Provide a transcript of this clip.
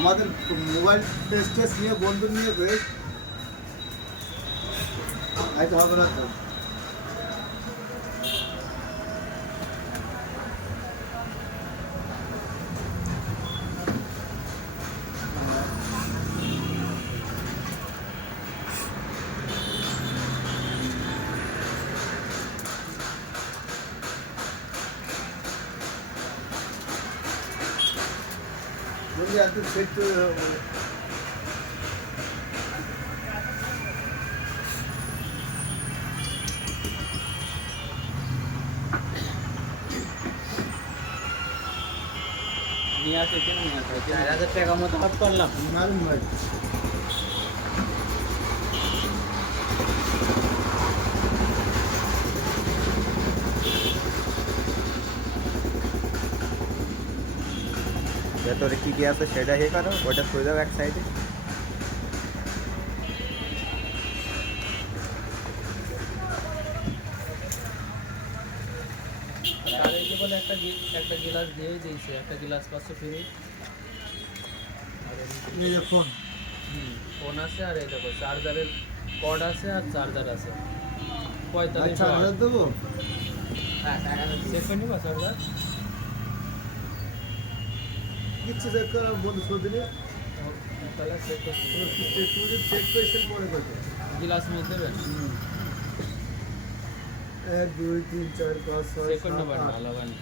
আমাদের mobile test নিয়ে বন্ধু নিয়ে বেশ আইতে হবে না তো। বলি এত সেট নিয়ে আসে কেন নিয়ে আসে 4000 টাকা মতো হাত করলাম মারুন ভাই। ভেতরে কী কী আছে সেটা হে করো, ওটা থয়ে দাও এক সাইডে। আর এই যে বলে একটা গ্লাস দিয়ে দিয়েছে, একটা গ্লাস পাচ্ছে ফ্রি। আর এই যে ফোন ফোন আছে, আর এই দেখো চার্জারের কর্ড আছে আর চার্জার আছে 45 আচ্ছা ওয়াট। দেবো চেক করে নিবা চার্জার? কিচ্ছু চেক করা বন্ধু সদিনে তাহলে চেক করতে চেক করেছেন পরে করতে। গ্লাস নিয়ে দেবেন, 1 2 3 4 5 6 চেক করে 7 নেবেন 8 ভালো বানি।